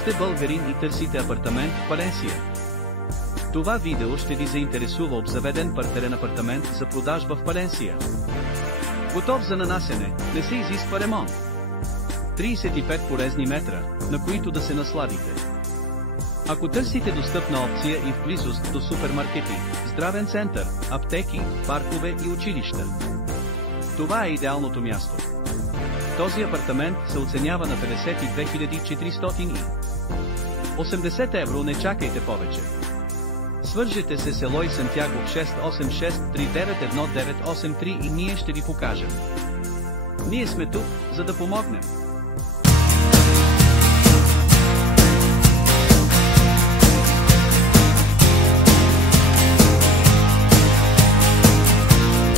сте българин и търсите апартамент в Паленсия. Това видео ще ви заинтересува обзаведен партерен апартамент за продажба в Паленсия. Готов за нанасяне, не се изисква ремонт. 35 полезни метра, на които да се насладите. Ако търсите достъпна опция и в близост до супермаркети, здравен център, аптеки, паркове и училища, това е идеалното място. Този апартамент се оценява на 52 480 евро, не чакайте повече. Свържете се с Елой Сантяго в 686-391-983 и ние ще ви покажем. Ние сме тук, за да помогнем.